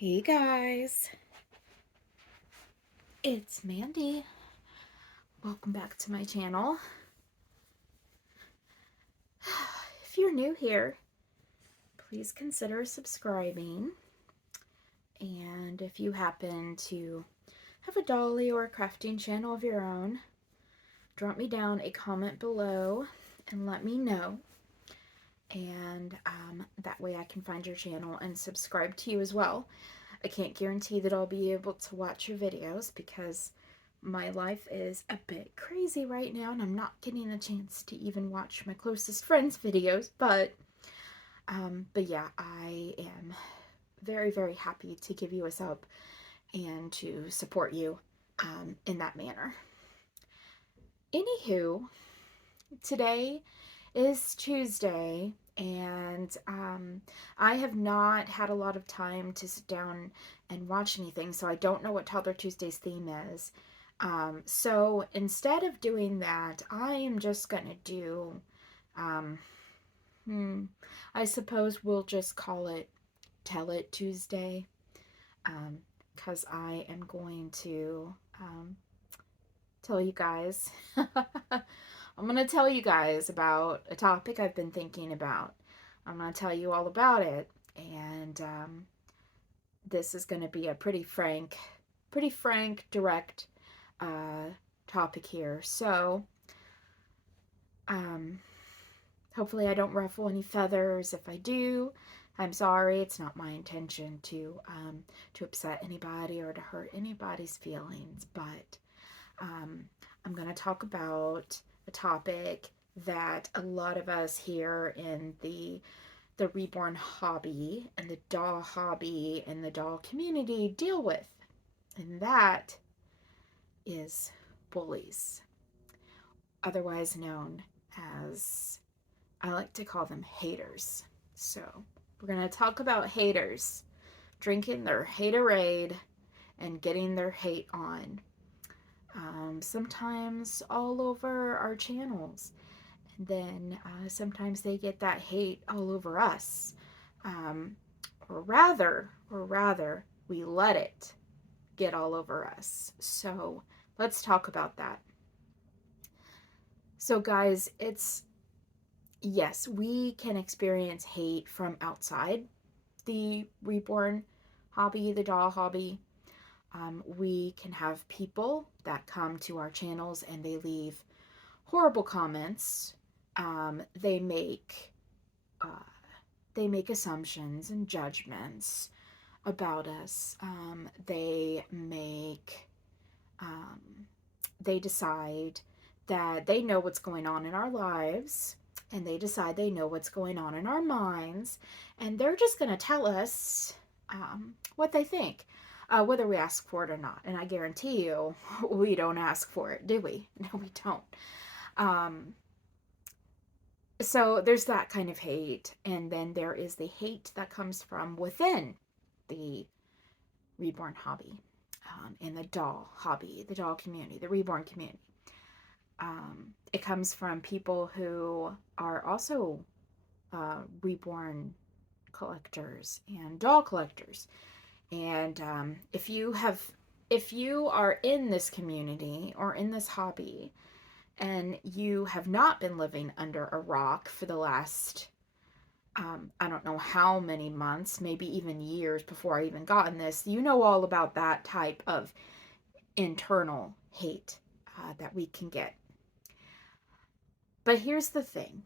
Hey guys, it's Mandy. Welcome back to my channel. If you're new here, please consider subscribing. And if you happen to have a dolly or a crafting channel of your own, drop me down a comment below and let me know. And that way I can find your channel and subscribe to you as well. I can't guarantee that I'll be able to watch your videos because my life is a bit crazy right now and I'm not getting a chance to even watch my closest friends' videos, but yeah, I am very, very happy to give you a sub and to support you in that manner. Anywho, today is Tuesday, and I have not had a lot of time to sit down and watch anything, so I don't know what Toddler Tuesday's theme is. So instead of doing that, I am just gonna do, um, I suppose we'll just call it Tell It Tuesday, because I am going to tell you guys. I'm going to tell you guys about a topic I've been thinking about. I'm going to tell you all about it. And this is going to be a pretty frank, direct topic here. So, um, hopefully I don't ruffle any feathers. If I do, I'm sorry. It's not my intention to upset anybody or to hurt anybody's feelings. But I'm going to talk about a topic that a lot of us here in the reborn hobby and the doll hobby and the doll community deal with, and that is bullies, otherwise known as, I like to call them, haters. So we're going to talk about haters drinking their haterade and getting their hate on. Sometimes all over our channels. And then sometimes they get that hate all over us. Or rather, we let it get all over us. So let's talk about that. So guys, yes, we can experience hate from outside the reborn hobby, the doll hobby. We can have people that come to our channels and they leave horrible comments. They make assumptions and judgments about us. They decide that they know what's going on in our lives, and they decide they know what's going on in our minds, and they're just going to tell us what they think, whether we ask for it or not. And I guarantee you, we don't ask for it, do we? No, we don't. So there's that kind of hate, and then there is the hate that comes from within the reborn hobby, and the doll hobby, the doll community, the reborn community. It comes from people who are also reborn collectors and doll collectors. And if you are in this community or in this hobby, and you have not been living under a rock for the last, I don't know how many months, maybe even years before I even got in this, you know all about that type of internal hate that we can get. But here's the thing.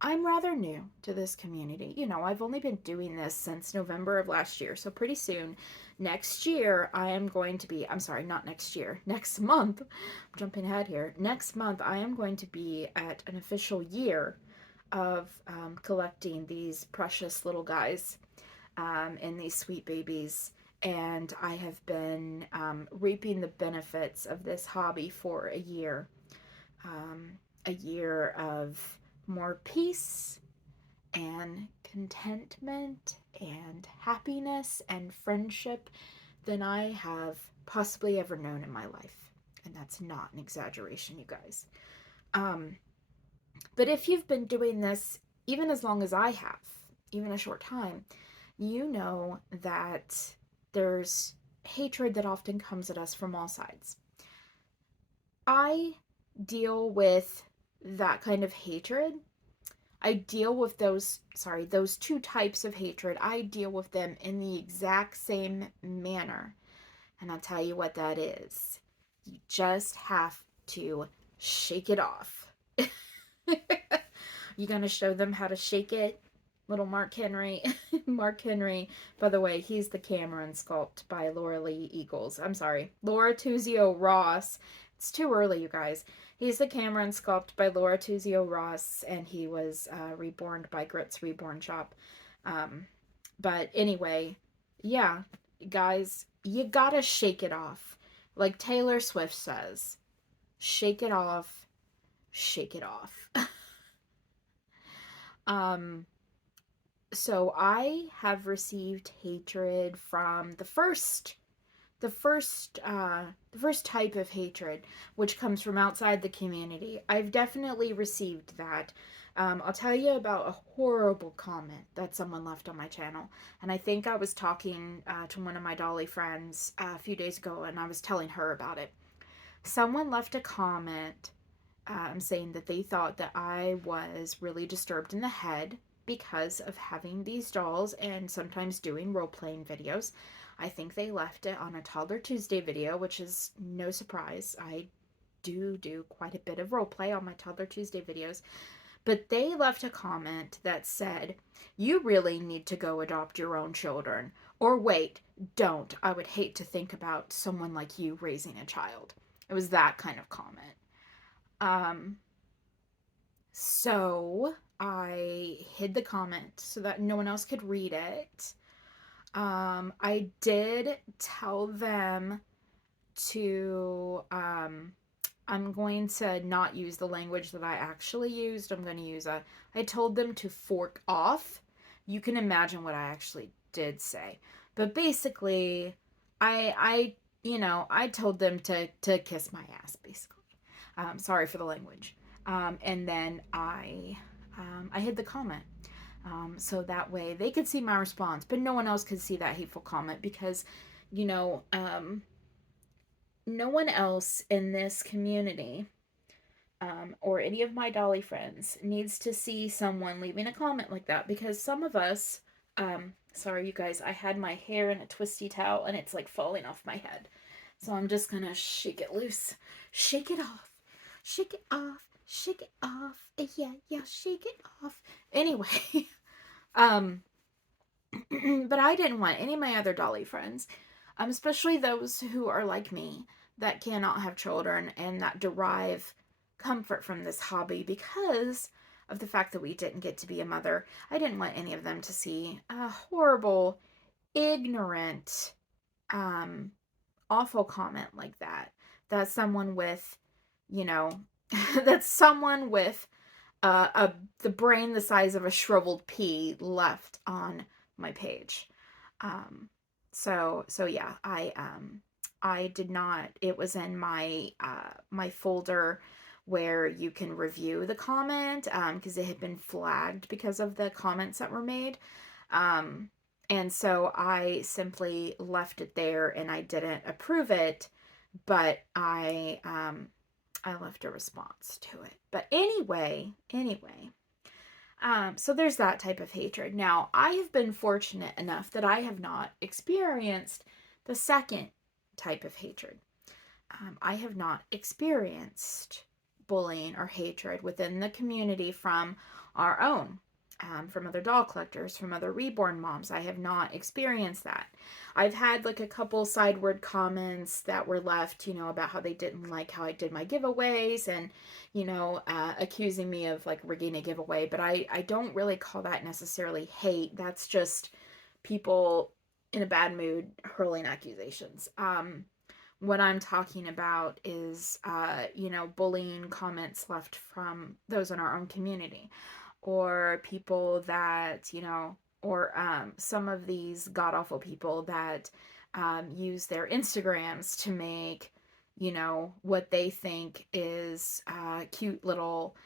I'm rather new to this community. You know, I've only been doing this since November of last year. So pretty soon, next year, I am going to be, I'm sorry, not next year, next month, I'm jumping ahead here. Next month, I am going to be at an official year of collecting these precious little guys and these sweet babies. And I have been reaping the benefits of this hobby for a year. A year of more peace and contentment and happiness and friendship than I have possibly ever known in my life. And that's not an exaggeration, you guys. But if you've been doing this even as long as I have, even a short time, you know that there's hatred that often comes at us from all sides. I deal with that kind of hatred. I deal with those two types of hatred. I deal with them in the exact same manner. And I'll tell you what that is. You just have to shake it off. You gonna show them how to shake it? Little Mark Henry. Mark Henry, by the way, he's the Cameron sculpt by Laura Lee Eagles. I'm sorry, Laura Tuzio Ross. It's too early, you guys. He's the Cameron sculpt by Laura Tuzio Ross, and he was reborn by Grit's Reborn Shop. Um, but anyway, yeah, guys, you gotta shake it off. Like Taylor Swift says, shake it off, shake it off. um, so I have received hatred from the first type of hatred, which comes from outside the community. I've definitely received that. I'll tell you about a horrible comment that someone left on my channel. And I think I was talking to one of my Dolly friends a few days ago, and I was telling her about it. Someone left a comment saying that they thought that I was really disturbed in the head because of having these dolls and sometimes doing role-playing videos. I think they left it on a Toddler Tuesday video, which is no surprise. I do quite a bit of roleplay on my Toddler Tuesday videos. But they left a comment that said, "You really need to go adopt your own children. Or wait, don't. I would hate to think about someone like you raising a child." It was that kind of comment. Um, so I hid the comment so that no one else could read it. I did tell them to, I'm going to not use the language that I actually used. I'm going to use I told them to fork off. You can imagine what I actually did say. But basically, I told them to kiss my ass, basically. Sorry for the language. And then I hid the comment. So that way they could see my response, but no one else could see that hateful comment because, you know, no one else in this community or any of my Dolly friends needs to see someone leaving a comment like that because some of us, sorry, you guys, I had my hair in a twisty towel and it's like falling off my head. So I'm just gonna shake it loose, shake it off, shake it off, shake it off. Yeah, shake it off. Anyway, um, but I didn't want any of my other Dolly friends, especially those who are like me, that cannot have children and that derive comfort from this hobby because of the fact that we didn't get to be a mother. I didn't want any of them to see a horrible, ignorant, um, awful comment like that. That someone with, you know, that someone with the brain the size of a shriveled pea left on my page. Um, so yeah, I did not. It was in my folder where you can review the comment because it had been flagged because of the comments that were made. And so I simply left it there and I didn't approve it, but I left a response to it. But anyway, so there's that type of hatred. Now, I have been fortunate enough that I have not experienced the second type of hatred. I have not experienced bullying or hatred within the community from our own, from other doll collectors, from other reborn moms. I have not experienced that. I've had like a couple sideward comments that were left, about how they didn't like how I did my giveaways and, accusing me of like rigging a giveaway. But I don't really call that necessarily hate. That's just people in a bad mood hurling accusations. What I'm talking about is, bullying comments left from those in our own community, or people that, or some of these god awful people that use their Instagrams to make, what they think is cute little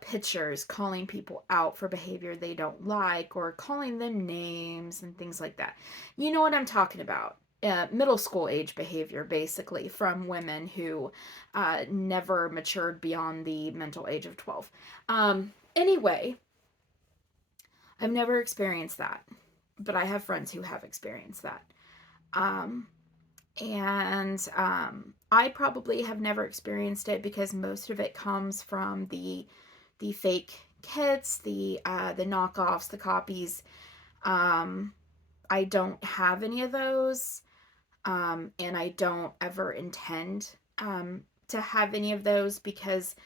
pictures, calling people out for behavior they don't like, or calling them names and things like that. You know what I'm talking about. Middle school age behavior, basically, from women who never matured beyond the mental age of 12. Anyway, I've never experienced that, but I have friends who have experienced that. Um, and I probably have never experienced it because most of it comes from the fake kits, the knockoffs, the copies. Um, I don't have any of those, and I don't ever intend to have any of those because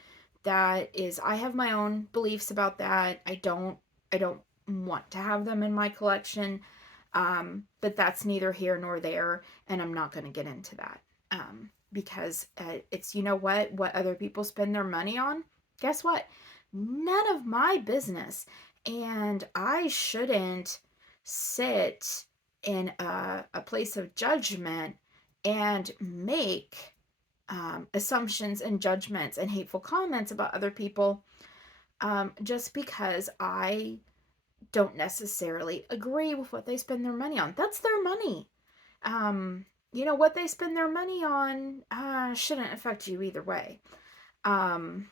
that is I have my own beliefs about that. I don't want to have them in my collection. But that's neither here nor there, and I'm not going to get into that. Because it's, you know what other people spend their money on? Guess what? None of my business. And I shouldn't sit in a place of judgment and make assumptions and judgments and hateful comments about other people just because I don't necessarily agree with what they spend their money on. That's their money. What they spend their money on shouldn't affect you either way. Um,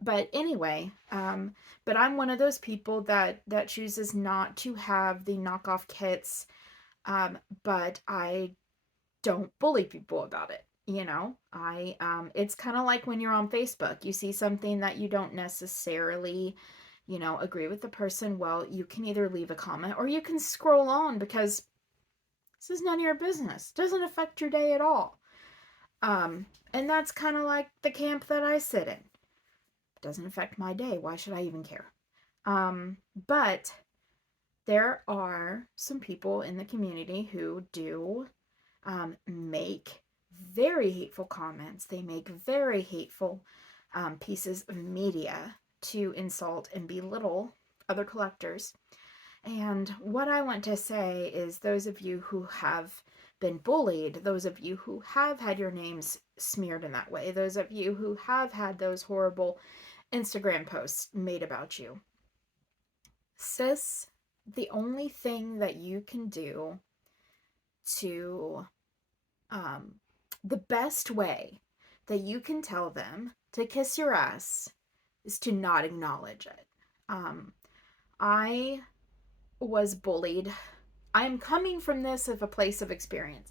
but anyway, but I'm one of those people that chooses not to have the knockoff kits. But I don't bully people about it. I it's kind of like when you're on Facebook, you see something that you don't necessarily, agree with the person. Well, you can either leave a comment or you can scroll on because this is none of your business. It doesn't affect your day at all. And that's kind of like the camp that I sit in. It doesn't affect my day. Why should I even care? But there are some people in the community who do make very hateful comments. They make very hateful pieces of media to insult and belittle other collectors. And what I want to say is those of you who have been bullied, those of you who have had your names smeared in that way, those of you who have had those horrible Instagram posts made about you, sis, the only thing that you can do to the best way that you can tell them to kiss your ass is to not acknowledge it. I was bullied. I'm coming from this of a place of experience.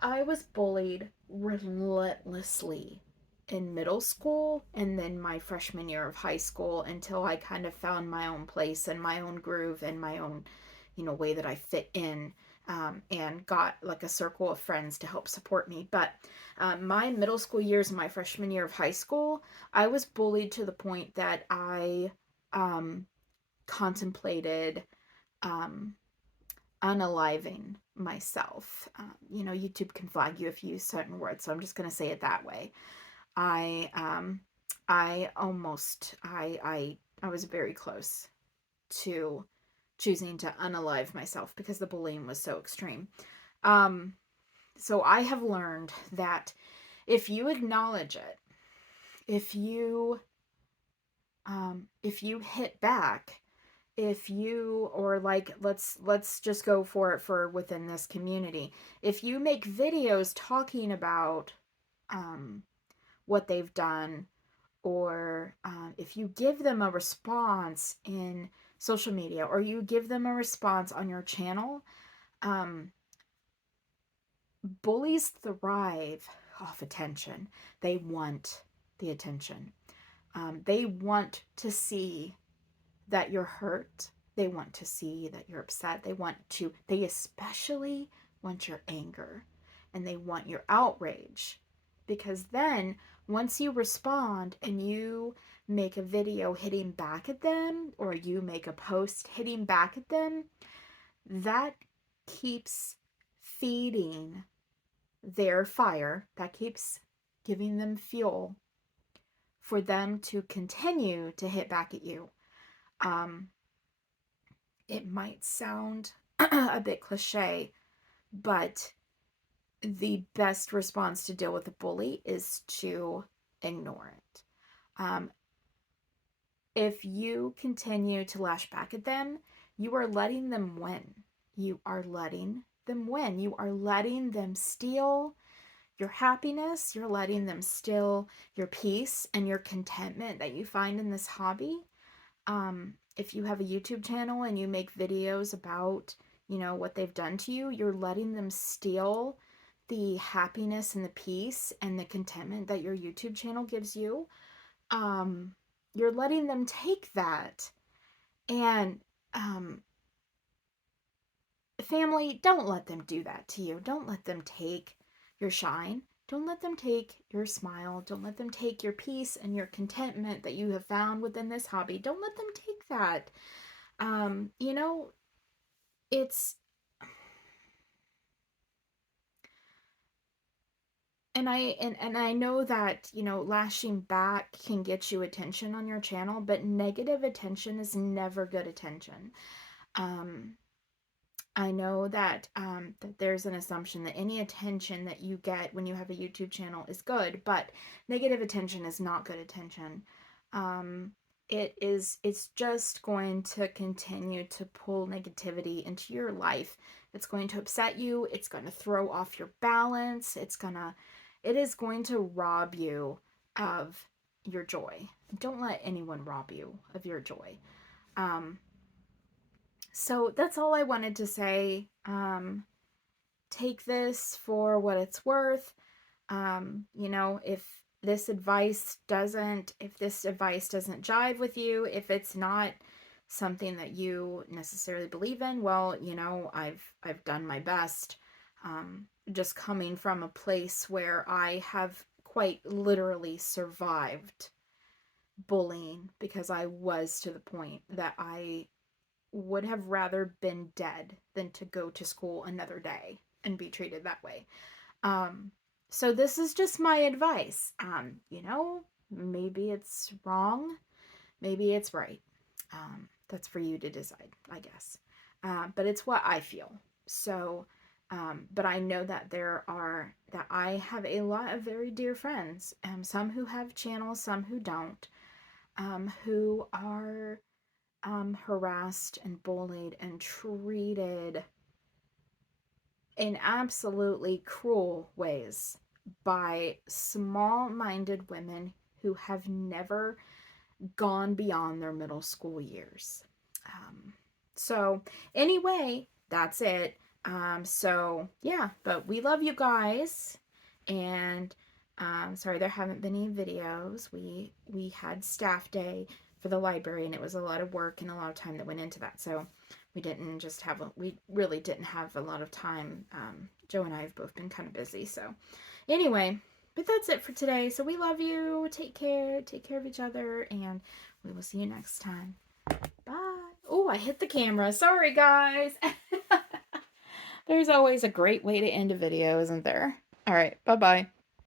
I was bullied relentlessly in middle school and then my freshman year of high school until I kind of found my own place and my own groove and my own, way that I fit in, and got like a circle of friends to help support me. But my middle school years and my freshman year of high school, I was bullied to the point that I contemplated unaliving myself. YouTube can flag you if you use certain words, so I'm just going to say it that way. I was very close to choosing to unalive myself because the bullying was so extreme. So I have learned that if you acknowledge it, if you hit back, if you, or like let's just go for it for within this community, if you make videos talking about what they've done, or if you give them a response in social media, or you give them a response on your channel, bullies thrive off attention. They want the attention. They want to see that you're hurt. They want to see that you're upset. They especially want your anger, and they want your outrage, because then once you respond and you make a video hitting back at them, or you make a post hitting back at them, that keeps feeding their fire, that keeps giving them fuel for them to continue to hit back at you. It might sound a bit cliche, but the best response to deal with a bully is to ignore it. if you continue to lash back at them, you are letting them win. You are letting them win. You are letting them steal your happiness. You're letting them steal your peace and your contentment that you find in this hobby. If you have a YouTube channel and you make videos about, what they've done to you, you're letting them steal the happiness and the peace and the contentment that your YouTube channel gives you. You're letting them take that. And family, don't let them do that to you. Don't let them take your shine. Don't let them take your smile. Don't let them take your peace and your contentment that you have found within this hobby. Don't let them take that. It's and I know that, lashing back can get you attention on your channel, but negative attention is never good attention. I know that there's an assumption that any attention that you get when you have a YouTube channel is good, but negative attention is not good attention. It's just going to continue to pull negativity into your life. It's going to upset you. It's going to throw off your balance. It is going to rob you of your joy. Don't let anyone rob you of your joy. So that's all I wanted to say. Take this for what it's worth. If this advice doesn't jive with you, if it's not something that you necessarily believe in, well, I've done my best. Just coming from a place where I have quite literally survived bullying, because I was to the point that I would have rather been dead than to go to school another day and be treated that way. So this is just my advice. Maybe it's wrong, maybe it's right. That's for you to decide, I guess. But it's what I feel. So, but I know that that I have a lot of very dear friends, some who have channels, some who don't, who are harassed and bullied and treated in absolutely cruel ways by small-minded women who have never gone beyond their middle school years. So anyway, that's it. So yeah, but we love you guys, and sorry there haven't been any videos. We had staff day for the library, and it was a lot of work and a lot of time that went into that. So we really didn't have a lot of time. Joe and I have both been kind of busy. So anyway, but that's it for today. So we love you. Take care of each other, and we will see you next time. Bye. Oh, I hit the camera. Sorry, guys. There's always a great way to end a video, isn't there? All right. Bye-bye.